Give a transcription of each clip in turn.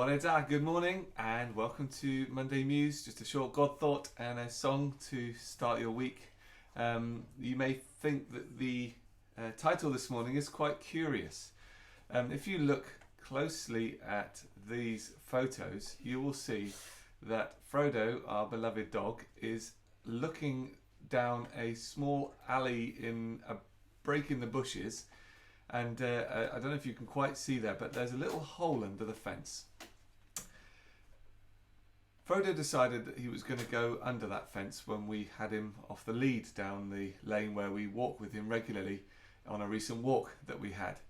Bore da, good morning and welcome to Monday Muse, just a short God thought and a song to start your week. You may think that the title this morning is quite curious. If you look closely at these photos, you will see that Frodo, our beloved dog, is looking down a small alley in a break in the bushes. And I don't know if you can quite see there, but there's a little hole under the fence. Frodo decided that he was going to go under that fence when we had him off the lead down the lane where we walk with him regularly on a recent walk that we had.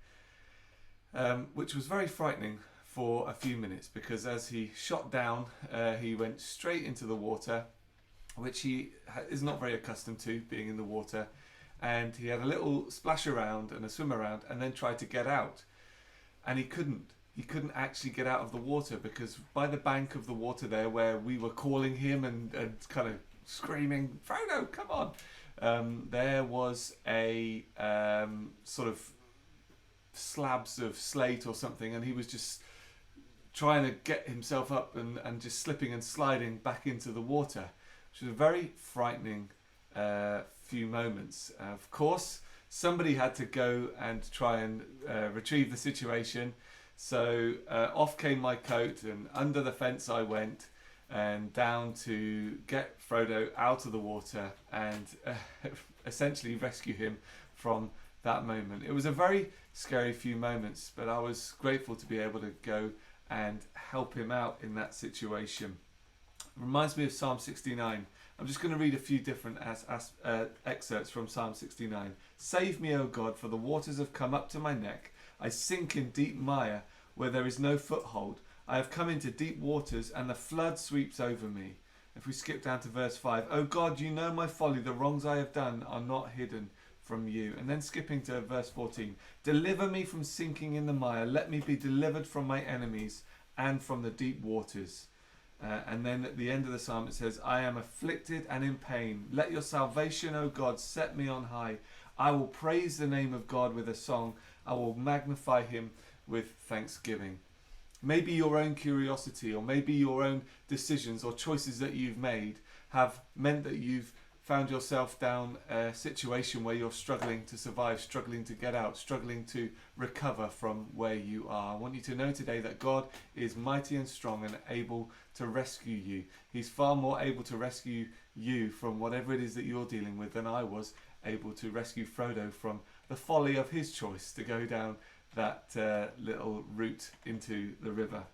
Which was very frightening for a few minutes because as he shot down, he went straight into the water, which he is not very accustomed to, being in the water. And he had a little splash around and a swim around and then tried to get out. And he couldn't actually get out of the water because by the bank of the water there where we were calling him and kind of screaming, Frodo, come on, there was a sort of slabs of slate or something, and he was just trying to get himself up and just slipping and sliding back into the water, which was a very frightening few moments. Of course, somebody had to go and try and retrieve the situation. So off came my coat and under the fence I went and down to get Frodo out of the water and essentially rescue him from that moment. It was a very scary few moments, but I was grateful to be able to go and help him out in that situation. It reminds me of Psalm 69. I'm just going to read a few different excerpts from Psalm 69. Save me, O God, for the waters have come up to my neck. I sink in deep mire where there is no foothold. I have come into deep waters and the flood sweeps over me. If we skip down to verse 5. O God, you know my folly. The wrongs I have done are not hidden from you. And then skipping to verse 14. Deliver me from sinking in the mire. Let me be delivered from my enemies and from the deep waters. And then at the end of the psalm it says, I am afflicted and in pain. Let your salvation, O God, set me on high. I will praise the name of God with a song. I will magnify him with thanksgiving. Maybe your own curiosity or maybe your own decisions or choices that you've made have meant that you've found yourself down a situation where you're struggling to survive, struggling to get out, struggling to recover from where you are. I want you to know today that God is mighty and strong and able to rescue you. He's far more able to rescue you from whatever it is that you're dealing with than I was able to rescue Frodo from the folly of his choice to go down that little route into the river.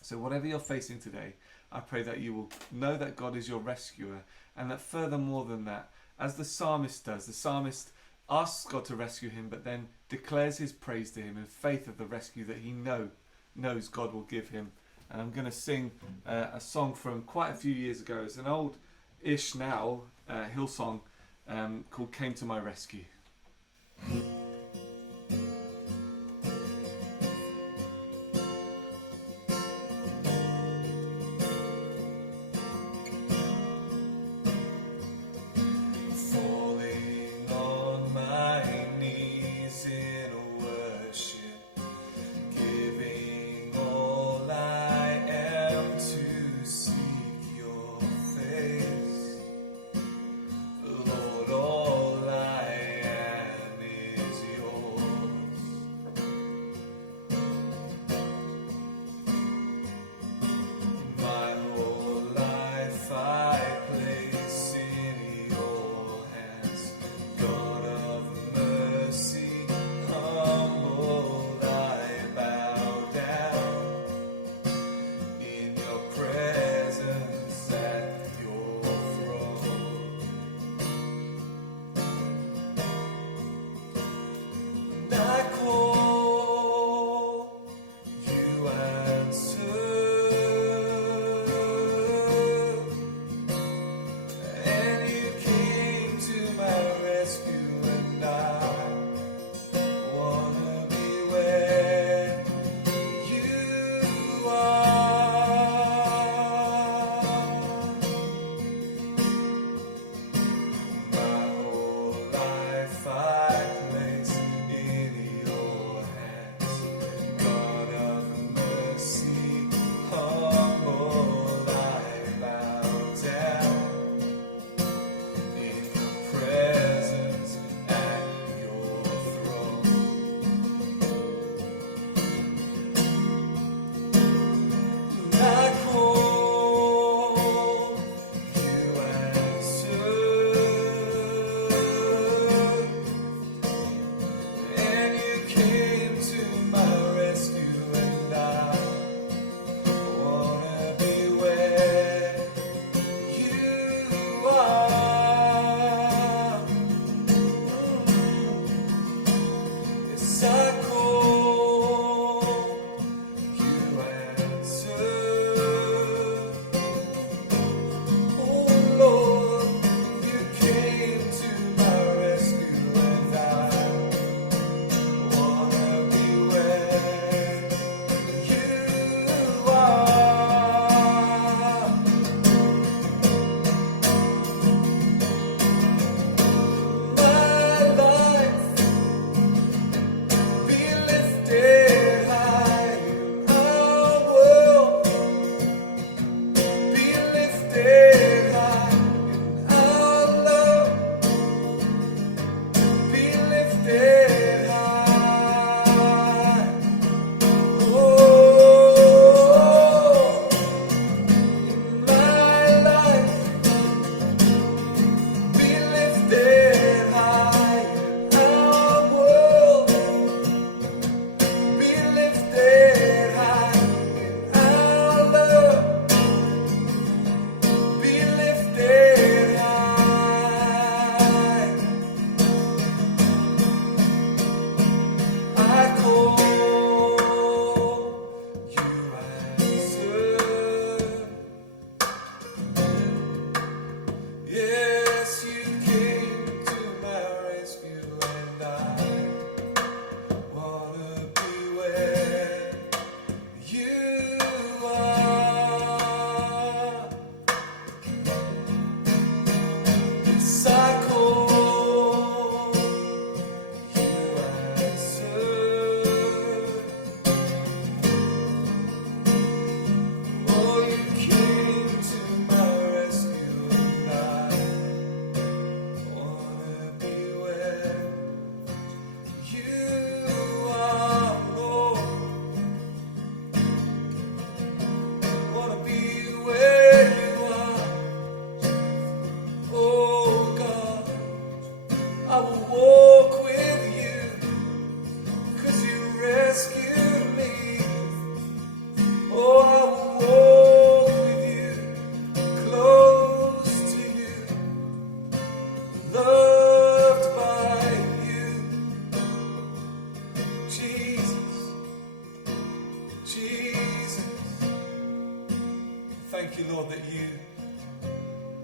So whatever you're facing today, I pray that you will know that God is your rescuer, and that furthermore than that, as the psalmist does, the psalmist asks God to rescue him, but then declares his praise to him in faith of the rescue that he knows God will give him. And I'm going to sing a song from quite a few years ago. It's an old-ish now Hillsong called Came to My Rescue. Lord, all I am is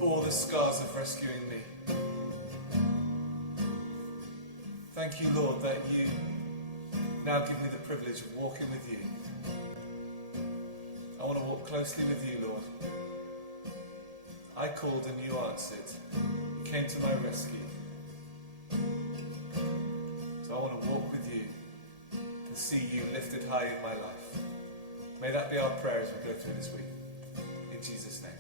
bore the scars of rescuing me. Thank you, Lord, that you now give me the privilege of walking with you. I want to walk closely with you, Lord. I called and you answered. You came to my rescue. So I want to walk with you and see you lifted high in my life. May that be our prayer as we go through this week. In Jesus' name.